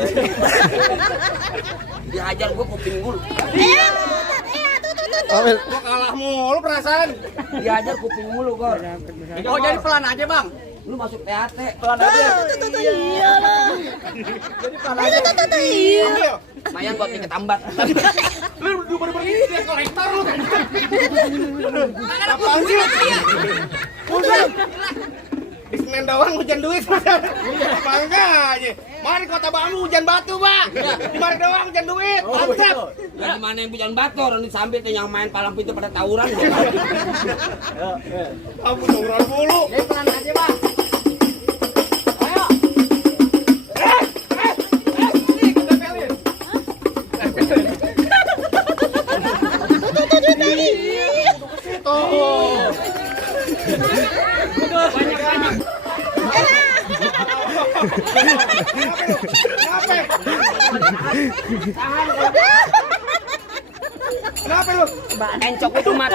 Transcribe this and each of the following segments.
gue. Dihajar gue kuping mulu. Iya, tuh. Gua kalah mulu perasaan. Dihajar kuping mulu, Gor. Oh, jadi pelan aja, Bang. Lu masuk THT. Pelan aja. Tuh, iya lah. Jadi pelan aja. Tuh, iya. Ambil. Mayan buat tiket tambat. Lu bener-bener dia kolektor lu kan. Apaan sih? Udah. Di Senen doang hujan duit. Makanya. Mari Kota Bambu hujan batu, Bang. Di mari doang hujan duit. Mantap. Nah, di mana yang hujan batu orang disambit yang main palang pintu pada tawuran. Kamu tawuran mulu. Jadi pelan aja, Bang. Ayo. Nih, kita pelin. Tuh. Banyak-banyak. Kenapa lu? Encok itu mat.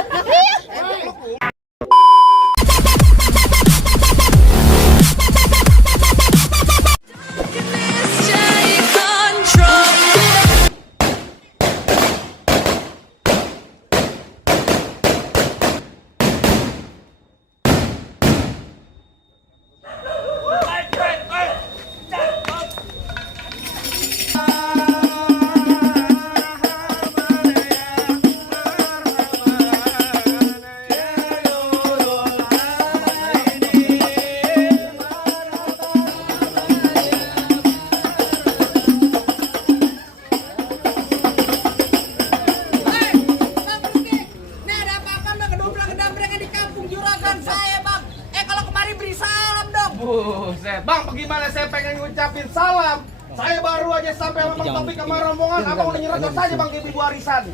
Buset, Bang, bagaimana saya pengen ngucapin salam. Saya baru aja sampai sama Bang Topik sama rombongan. Abang udah nyerocos saja Bang ke ibu arisan.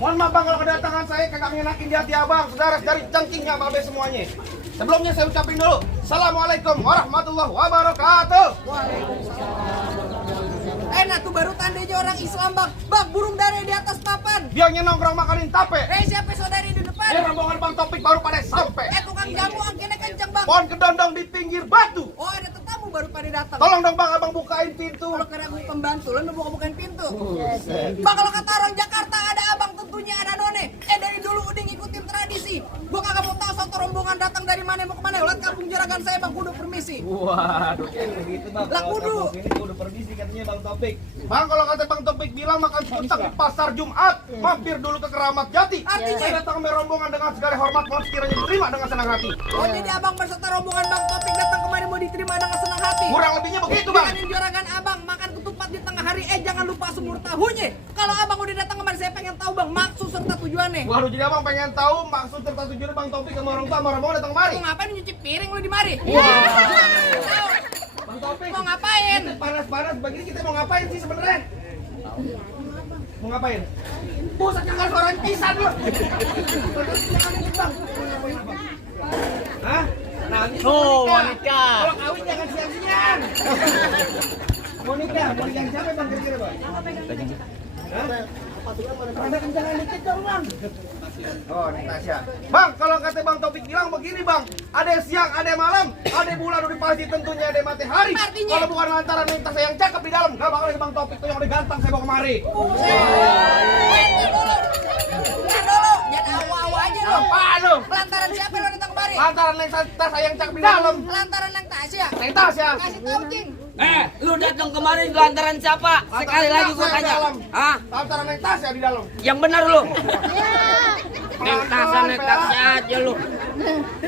Mohon maaf Bang kalau kedatangan saya kagak ngenakin di hati Abang. Saudara dari cangkingnya Babe semuanya. Sebelumnya saya ucapin dulu, Assalamualaikum warahmatullahi wabarakatuh. Nah tuh baru tandanya orang Islam bang. Bang, burung dara di atas papan. Biangnya nongkrong makalin tape. Siapa saudari di depan? Rombongan Bang Topik baru pada sampai. Tukang jamu angkinnya kenceng bang. Pohon kedondong di pinggir batu. Oh, ada tetamu baru pada datang. Tolong dong Bang, Abang bukain pintu. Kalau kira aku pembantu, lo buka-bukain pintu. Bang, kalau kata orang Jakarta ada abang tentunya ada none. Dari dulu udah ngikutin tradisi. Gua kagak mau tahu satu rombongan datang dari mana mau kemana. Ulat kampung Juragan saya bang, kudu permisi. Waduh, begitu Bang. Lah kudu. Ini kudu permisi katanya Bang Topik. Bang, kalau kata Bang Topik bilang makan putak di pasar Jumat, mampir dulu ke Keramat Jati. Artinya? Saya datang ke rombongan dengan segala hormat, mohon sekiranya diterima dengan senang hati. Oh, jadi abang beserta rombongan Bang Topik datang kemari mau diterima dengan senang hati. Kurang lebihnya begitu Bang. Dikanin Juragan abang makan ketupat di tengah hari. Jangan lupa sumur tahunya. Kalau abang udah datang kemari saya pengen tahu bang maksud serta tujuannya. Waduh, jadi Abang pengen tahu maksud serta tujuan Bang Topik sama orang tua sama rombongan datang kemari. Mau ngapain nyuci piring lu di mari? Bang Topik, Mau ngapain? panas-panas begini kita mau ngapain sih sebenarnya? Mau ngapain? Buset, jangan suara pisan lu. Hah? Oh, wanita. Kalau kawin jangan siang-siang. Mau nikah siapa Bang kira-kira Bang? Hah? Ada kencangan dikit dong Bang. Oh, Natasha. Bang, kalau kata Bang Topik bilang begini Bang, ada siang, ada malam, ada bulan udah pasti tentunya ada matahari. Artinya? Kalau bukan lantaran Natasha yang cakep di dalam, gak bakal ada Bang Topik tuh yang udah ganteng saya bawa kemari. Jangan awa-awa aja lu. Apa lu? Lantaran siapa lu datang kemari? Lantaran Natasha yang cakep di dalam. Lantaran yang Tasya. Natasha. Kasih tau King. Lu datang kemarin lantaran siapa? Sekali lagi gua tanya. Hah? Lantaran Natasha di dalam. Yang benar lu. Netas aja lu.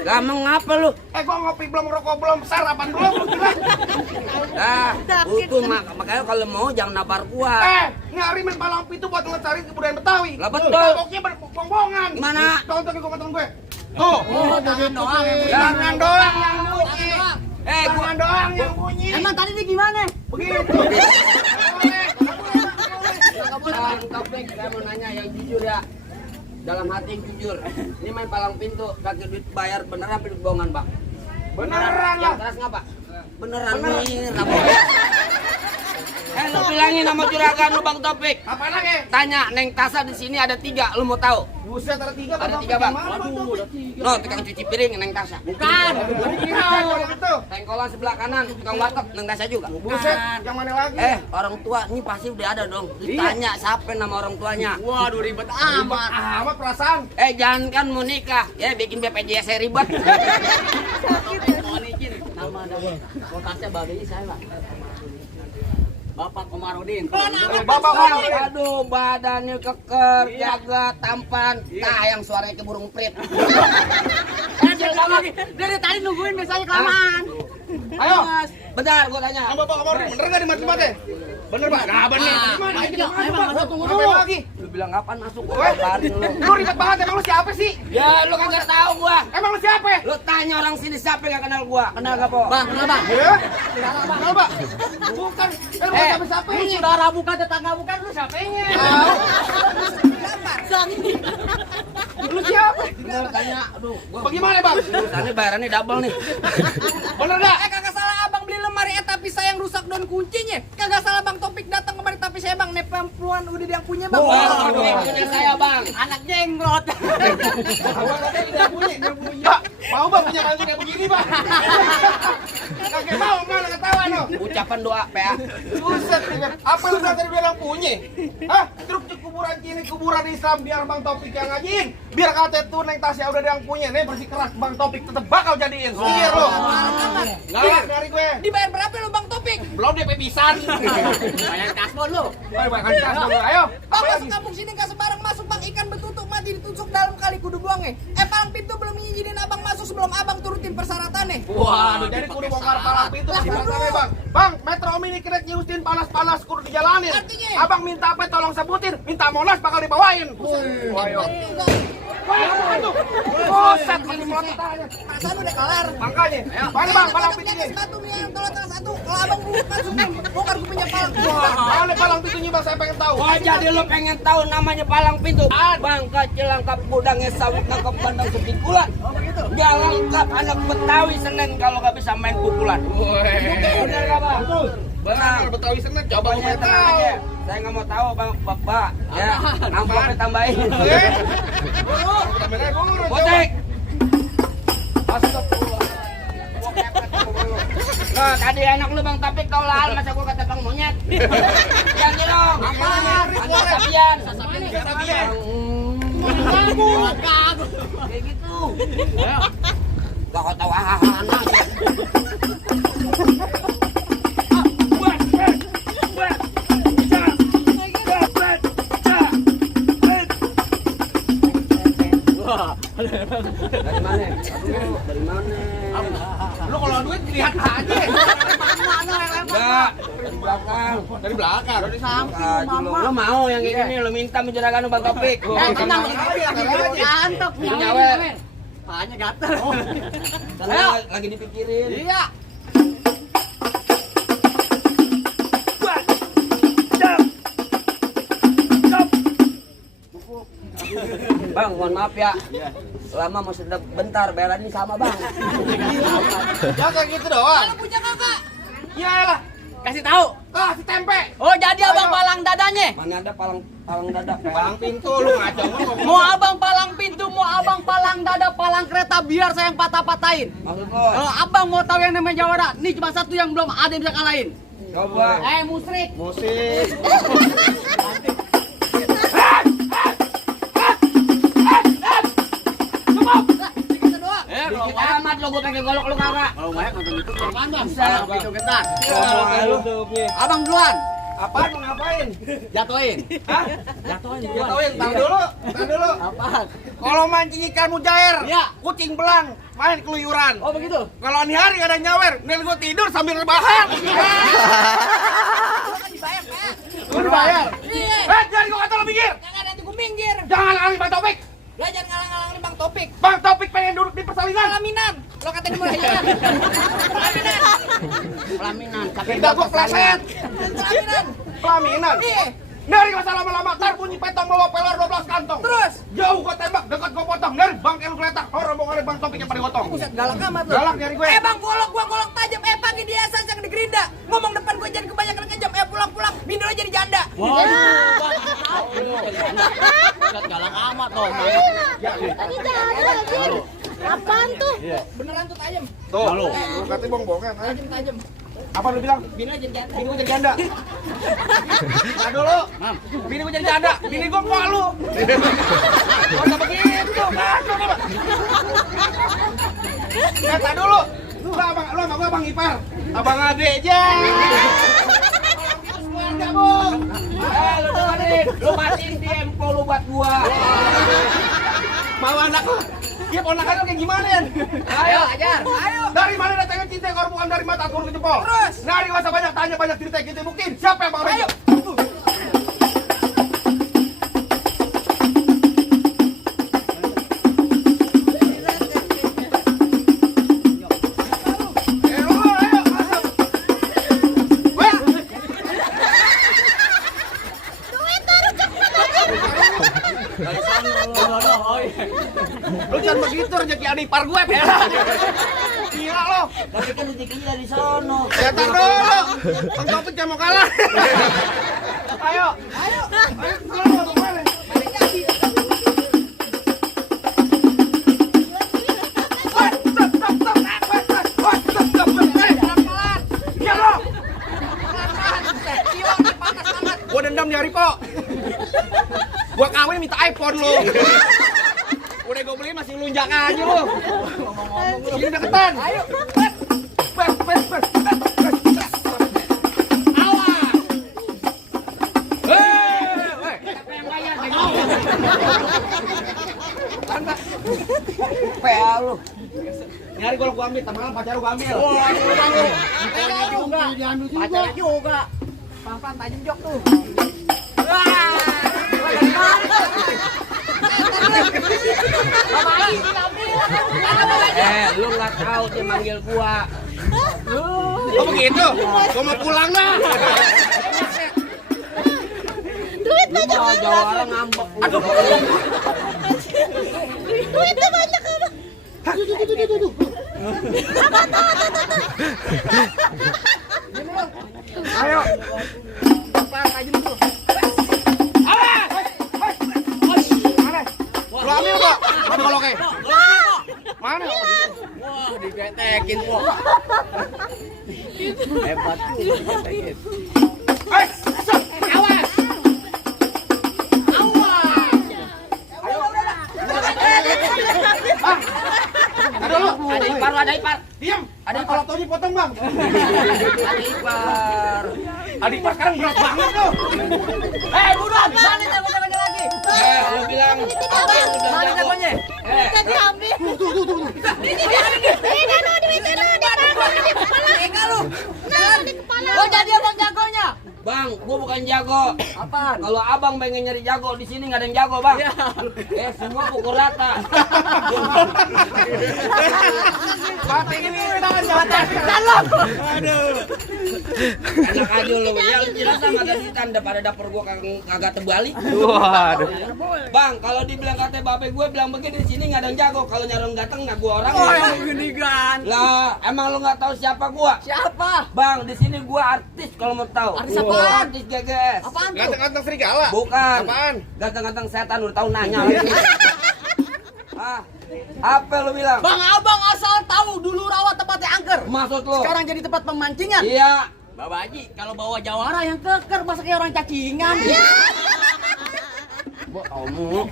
Gak mau ngapa lu? Gua ngopi belum, rokok belum, sarapan belum, lu gila. Itu makanya kalau mau jangan nabar kuat. Ngarimin palang pintu buat ngecari kebudayaan Betawi. Lah betul. Pokoknya berbongbongan. Gimana? Tonton gue temen gue. Tuh. Tangan doang. Jangan doang yang bunyi. Gua Jangan doang yang bunyi. Emang tadi dia gimana? Begitu. Bang Topik, saya mau nanya yang jujur ya. Dalam hati yang jujur. Ini main palang pintu, kaki duit bayar beneran apa duit bohongan, Bang? Beneran lah. Yang keras ngapa? Beneran nih, lu bilangin sama juragan lu Bang Topik. Apa lagi? Tanya Neng Tasa di sini ada 3, lu mau tahu? Buset ada 3 Ada 3 Bang. No, tukang cuci piring Neng Tasa. Bukan. Itu. Tengkolan sebelah kanan, tukang warteg Neng Tasa juga. Buset, yang mana lagi? Orang tua ini pasti udah ada dong. Ditanya siapa nama orang tuanya. Waduh ribet amat. Amat perasaan. Jangan kan mau nikah, ya bikin BPJS ribet. Mohon izin. Nama dari kotasnya babi saya Pak. Bapak Komarudin. Bapak Komarudin. Aduh, badannya keker, jaga, tampan. Nah, yang suaranya ke burung prit. Dari tadi nungguin misalnya kelamaan. Ayo. Bentar, gua tanya. Sama Bapak Komarudin, bener nggak di tempatnya? Bener Pak? Nah bener. Gimana? Tunggu Apa lagi? Lu bilang kapan masuk? Gua Weh, kabarin lu. lu ribet banget, emang lu siapa sih? Ya, lu kagak tahu gua. Emang lu siapa? Lu tanya orang sini siapa yang gak kenal gua? Kenal gak, Po? Bang, kenapa? Ya? Kenapa? Bukan, lu siapa Lu ini? saudara bukan, tetangga bukan, lu siapanya? Lu siapa? Lu tanya, aduh, gua Bagaimana Bang? urusannya bayarannya double nih. Bener gak? Kagak salah abang beli lemari tapi saya yang rusak don kuncinya. Kagak salah Bang Topik datang kemari tapi saya Bang perempuan udah yang punya Bang. Wah, ini punya saya, Bang. Anak jenglot. Abang katanya tidak punya. Pak, mau Bang punya mantu kayak begini Bang? Kakek mau mana ketawa no? Ucapan doa, PA. Buset, apa lu tadi bilang punya? Hah? Truk di kuburan kini kuburan Islam biar Bang Topik yang ngajiin. Biar kata itu Neng Tasya udah ada yang punya. Nih bersih keras Bang Topik tetap bakal jadiin. Iya lo. Nggak dari gue. Dibayar berapa lu Bang Topik? Belum DP pisan. Bayar kasbon lu. Ayo Bang, kasih tas dulu. Ayo. Bang masuk kampung sini gak sembarang masuk Bang, ikan betutuk mati ditusuk dalam kali kudu buangnya. Palang pintu belum ngizinin abang masuk sebelum abang turutin persyaratannya. Waduh, jadi kudu bongkar palang pintu persyaratannya Bang. Bang, Metro Mini Crack nyustin panas-panas kudu dijalanin. Artinya? Abang minta apa tolong sebutin, minta Monas bakal dibawain. Ayo. Buset, kali melotot aja. Perasaan udah kelar. Makanya, mana Bang, palang pintunya. Satu nih yang tolong satu. Kalau abang masuk bongkar gue punya palang. Mana palang pintunya Bang, saya pengen tahu. Wah, jadi lu pengen tahu namanya palang pintu? Bangka celangkap gudangnya sawit nangkap bandang sepikulan. Gak lengkap anak Betawi Senen kalau gak bisa main pukulan. Bener gak Bang? Benar, Betawi Senen, coba Pokoknya gue tenang tahu. aja. Saya nggak mau tahu Bang Bapak. Ya, amplopnya tambahin. Botek. Nah, tadi anak lu Bang Topik kau lahal masa gua kata Bang monyet. Ganti dong. Sasabian. Sasabian. Kayak gitu. Gak kau tahu anak. Dari mana? Aduh, dari mana? Lu kalau duit lihat aja. Enggak, dari belakang. Dari belakang. Dari samping. Lu mau yang kayak gini, lu minta menjarakan Bang Topik. Tenang, mantap. Ini nyawer. Pahanya gatel. Ayo, lagi dipikirin. Iya. Bang, mohon maaf ya. Lama mau sedap bentar, bayaran ini sama Bang. Ya kayak gitu doang. Kalau punya kakak. Iyalah. Kasih tahu. Kasih tempe. Oh, jadi abang palang dadanya. Mana ada palang dada? Palang pintu lu ngaco. Mau abang palang pintu, mau abang palang dada, palang kereta biar saya yang patah-patahin. Maksud lu? Kalau abang mau tahu yang namanya Jawara, nih cuma satu yang belum ada yang bisa kalahin. Coba. Musrik. Musik. Dikit amat lo, gua pengen golok lu kagak. Kalau banyak nonton itu apaan bang? Bisa. Palang pintu getar. Abang duluan. Apaan mau ngapain? Jatuhin. Hah? Jatuhin. Jatuhin, tar dulu. Apaan? Kalau mancing ikan mujair, Iya. kucing belang, main keluyuran. Oh begitu. Kalau ini hari gak ada nyawer, nih gua tidur sambil rebahan. Dibayar Pak. Lu dibayar. Iya. Jangan gua kata lo minggir. Jangan nanti gue minggir. Jangan alih Bang Topik. Lah jangan ngalang-ngalangin Bang Topik. Bang Topik pengen duduk di persalinan. Pelaminan. Lo katanya mau lahiran. Pelaminan. Pelaminan. Tidak gua pleset. Pelaminan. Pelaminan. Iya. Dari masa lama-lama, tar bunyi petong bawa pelor 12 kantong. Terus. Jauh gua tembak, dekat gua potong. Dari bangke lu geletak, rombongan Bang Topik yang pada gotong. Buset galak amat lo. Galak dari gue. Bang golok gua golok tajam. Pagi dia yang di gerinda. Ngomong depan gue jangan kebanyakan kejam. Pulang-pulang. Minum aja jadi janda. Galak amat dong. Tadi janda, Jin. Apaan tuh? Beneran tuh tajam. Tuh, lu katanya bohong-bohongan. Tajam. Apa lu bilang? Bini aja jadi janda. Bini gua jadi janda. Nah dulu, bini gua jadi janda. Bini gua kok lu. Oh, enggak begitu. Kata dulu. Lu sama gua abang ipar. Abang ade aja. Keluarga, Bung. Lu dengerin, lu matiin tempo lu buat gua. Mau anak lu. Dia ponakan lu kayak gimana ya? Ayo, ajar. Ayo. Dari mana datangnya cinta yang bukan dari mata turun ke jempol? Terus? Nari masa banyak tanya banyak cerita kita buktiin. Siapa yang bakal Ayo. Lu jangan begitu rezeki adik ipar gue. Gila lo. Tapi kan rezekinya dari sono. Datang dulu. Bang Taufik jangan mau kalah. Ayo. Ayo. Ayo. Mau kemana? Gua dendam di Aripo. Gua kawin minta iPhone lo. Udah gua beli masih lunjak aja lo. Ngomong-ngomong ini deketan. Ayo. Awas. PA lu. Nyari gua ambil, teman pacar gua ambil. Pacarnya juga. Pelan-pelan tajam jok tuh. Lu nggak tahu dia manggil gua. Oh begitu? Gua mau pulang dah. Duit Lu banyak. mau jawab orang ngambek. Aduh. Duitnya banyak apa? Ayo. Pelan-pelan tajam tuh. Lu ambil kok. Mana kalau kayak? Mana? Wah, digetekin kok. Hebat. Awas. Ada ipar. Diam. Ada kalau tau dipotong bang. Ada ipar. Adik ipar sekarang berat banget tuh. Buruan, mana jago-jagonya lagi? Lu bilang apa yang udah Mana jago? jagonya? Duitnya diambil. Ini dia. Ini no duitnya no di kepala. Ega lu. Nah, di kepala. Oh jadi abang jagonya? Bang, gua bukan jago. Apaan? Kalau abang pengen nyari jago di sini nggak ada yang jago, bang. Semua pukul rata. Mati ini tangan jalan. Aduh. Enak aja lo. Ya lu jelas sama ada di tanda pada dapur gua kagak terbalik. Waduh. Bang, kalau dibilang kata babe gue bilang begini di sini nggak ada yang jago. Kalau nyarung datang nggak gua orang. Oh yang gini kan. Lah, emang lu nggak tahu siapa gua? Siapa? Bang, di sini gua artis kalau mau tahu. Artis apaan? Artis GGS. Apaan tuh? Ganteng-ganteng serigala. Bukan. Apaan? Ganteng-ganteng setan udah tahu nanya lagi. Ah, apa lu bilang? Bang abang asal tahu dulu rawa tempatnya angker. Maksud lu? Sekarang jadi tempat pemancingan. Iya. Bapak Haji, kalau bawa jawara yang keker masa kayak orang cacingan. Kamu.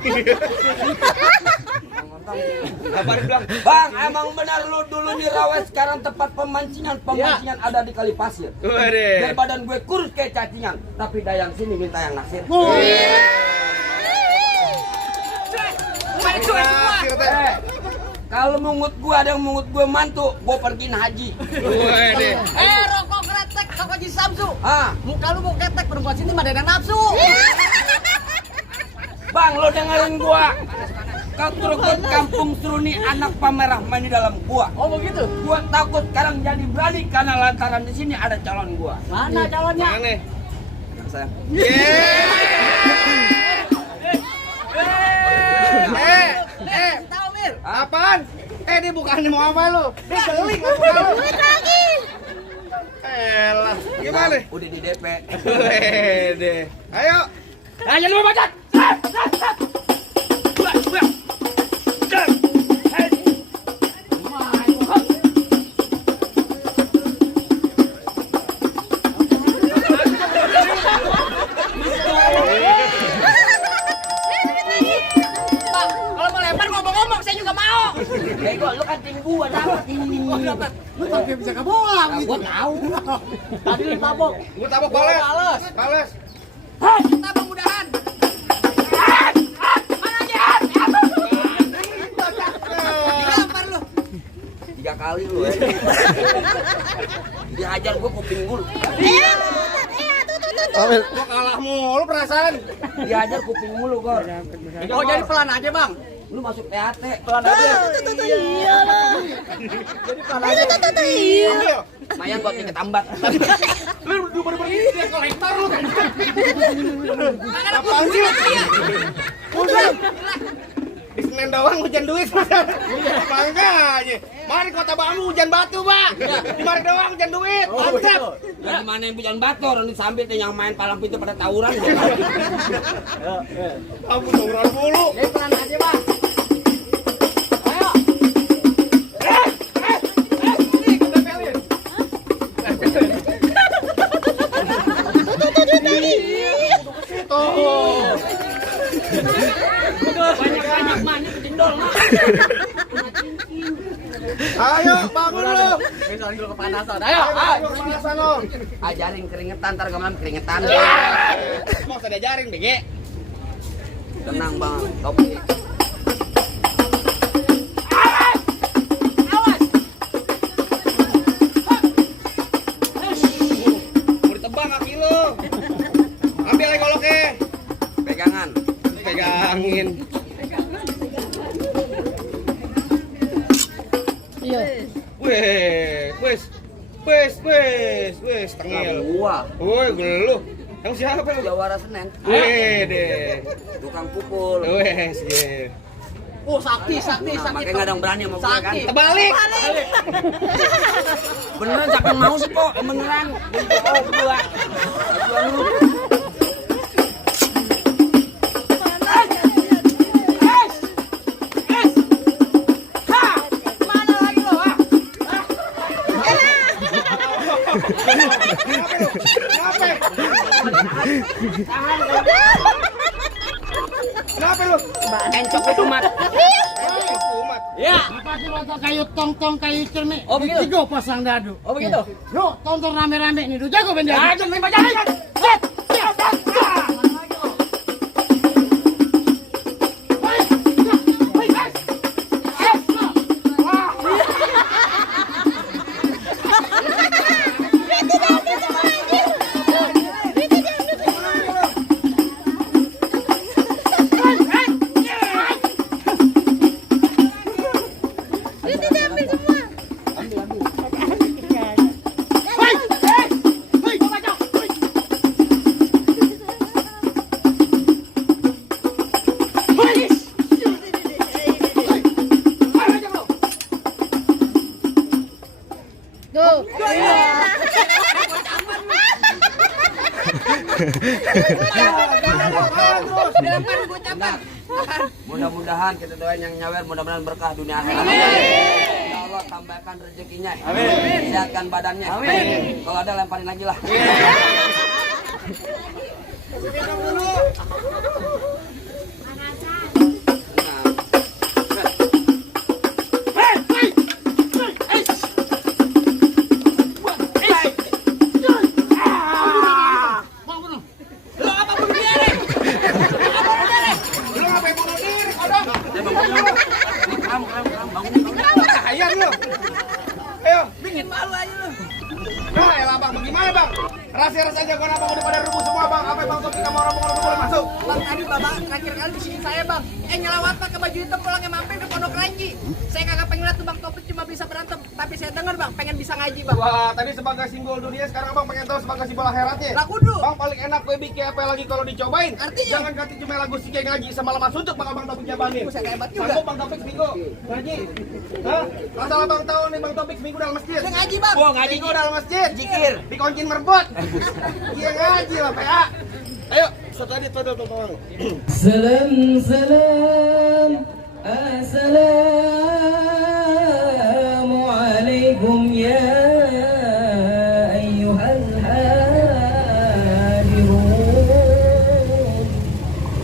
Kabar bilang, Bang, emang benar lu dulu di Rawa sekarang tempat pemancingan ada di Kali Pasir. Biar badan gue kurus kayak cacingan, tapi dayang sini minta yang naksir. Kalau mungut gue ada yang mungut gue mantu, gue pergiin haji. Rokok kretek, rokok Haji Samsu. Ah, Muka lu mau ketek, perempuan sini mah ada yang nafsu. Bang, lo dengerin gue. Kau turut kampung Seruni anak pamerah main di dalam gua. Oh begitu? Gua takut sekarang jadi berani karena lantaran di sini ada calon gua. Mana calonnya? Mana? Saya. Tahu Mir? Apaan? Dia bukan mau apa lu? Dia geling apa lu? Duit lagi. Elah, gimana? Udah di DP. Wede. Ayo. Ayo lu bacot. Pak, kalau mau lempar ngomong-ngomong saya juga mau. Bego, lu kan tim gua dapat ini. Lu tapi bisa ke bola gitu. Gua tahu. Tadi lu tabok. Gua tabok bales. Bales. Tabang mudahan. Lempar lu. 3 kali lu ya. Dihajar gua kuping gua. Gua kalah mulu perasaan. Dihajar kuping mulu, Gor. Oh jadi pelan aja bang. Lu masuk PAT. Pelan aja. Ambil. Lumayan buat tiket tambat. Lu udah berdiri dia kolektor lu. Apaan sih? Udah. Di Senin doang hujan duit. Makanya. Mari Kota Bambu hujan batu, Pak. Di mari doang hujan duit. Mantap. Ya gimana yang hujan batu orang di Sambit yang main palang pintu pada tawuran. Ampun tawuran mulu. Jadi pelan aja bang. Ayo. Tuh. Banyak-banyak mana jendol. Ayo bangun lu. Besok dulu kepanasan. Ayo. Ayo kepanasan lu. Ajarin keringetan, ntar gamelan keringetan. Mau saya diajarin, BG. Tenang bang, topi. Mau ditebang kaki lu. Ambil aja goloknya. Pegangan. Pegangin. Wes, tengil. Gua, Woi, geluh. Yang siapa lu? Jawara Senen. Wede. Tukang pukul. Wes, ye. Oh sakti. Nah, makanya nggak ada yang berani sama gue kan. Sakti. Terbalik. Beneran siapa yang mau sih kok? Beneran. Oh, gua. Ajuan lu. Kenapa lu? Encok itu mat. Umat. Ya. Apa sih waktu kayu tong-tong kayu cermin? Oh, begitu? Tiga pasang dadu. Oh begitu. Yuk, tonton rame-rame nih. Duh, jago benda. Ayo main bajakan. Set. Go. Dilempar gua campar. Mudah-mudahan kita doain yang nyawer, mudah-mudahan berkah dunia akhirat. Ya Allah tambahkan rezekinya. Amin. Sehatkan badannya. Amin. Kalau ada lemparin lagi lah. Ayam lu. Ayo. Bikin malu aja lu. Nah, elah bang, bagaimana bang? Rahasia-rahasia jagoan abang udah pada rubuh semua bang. Apa yang bang Sofi kamu orang udah boleh masuk? Bang tadi bapak terakhir kali di sini saya bang. Nyelawat pakai baju hitam pulangnya mampir ke Pondok Ranji. Saya kagak pengen lihat tuh bang Topik cuma bisa berantem. Tapi saya dengar bang pengen bisa ngaji bang. Wah, tadi sebagai simbol dunia, sekarang abang pengen tahu sebagai simbol akhiratnya. Lah kudu. Bang paling enak PBK apa lagi kalau dicobain. Artinya? Jangan ganti cuma lagu si kayak ngaji semalaman suntuk bakal Bang Taufik jabanin. Buset, hebat juga. Sanggup Bang Taufik seminggu ngaji. Hah? Asal Bang tahu nih Bang Taufik seminggu dalam masjid. Dia ngaji bang. Gua ngaji Seminggu dalam masjid. Jikir. Dikoncin merbot. Iya ngaji lah PA. Ayo, satu tadi tuh. سلام سلام السلام عليكم يا أيها الحاضرون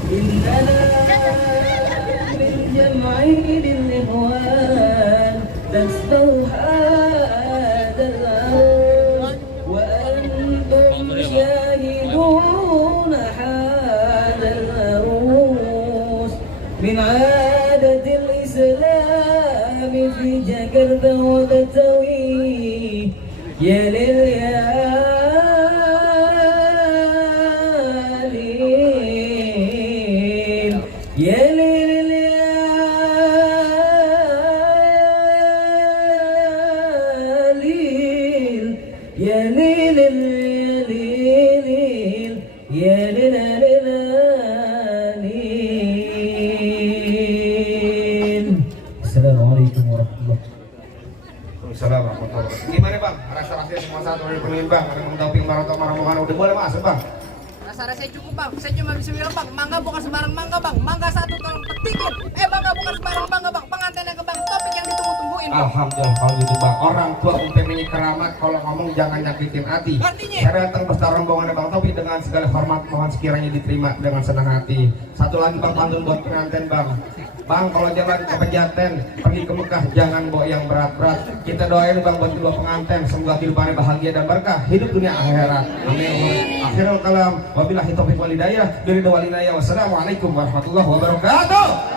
إننا من جمع الإخوان نسمع هذا الأمر وأنتم شاهدون هذا العروس من عادة الإسلام في جاكرتا وبتوي يا لليالين يا لليالين يا ليل يا ليل السلام عليكم ورحمة الله. Assalamualaikum warahmatullahi wabarakatuh. Gimana Bang? Rasa-rasanya semua satu dari penimbang. Ada Bang Taufik marah-marah udah boleh masuk Bang. Rasa-rasanya cukup bang. Saya cuma bisa bilang bang, mangga bukan sembarang mangga bang. Mangga satu tolong petikin. Mangga bukan sembarang mangga bang. Pengantinnya ke Bang Taufik yang ditunggu-tungguin bang. Alhamdulillah kalau gitu Bang. Orang tua umpamanya keramat kalau ngomong jangan nyakitin hati. Artinya? Saya datang beserta rombongan Bang Taufik dengan segala hormat, mohon sekiranya diterima dengan senang hati. Satu lagi Bang pantun buat pengantin Bang. Bang kalau jalan ke Pejaten, pergi ke Mekah jangan bawa yang berat-berat. Kita doain Bang buat kedua pengantin semoga kehidupannya bahagia dan berkah hidup dunia akhirat. Amin. Akhirul kalam wabillahi taufiq wal hidayah. Wassalamualaikum warahmatullahi wabarakatuh.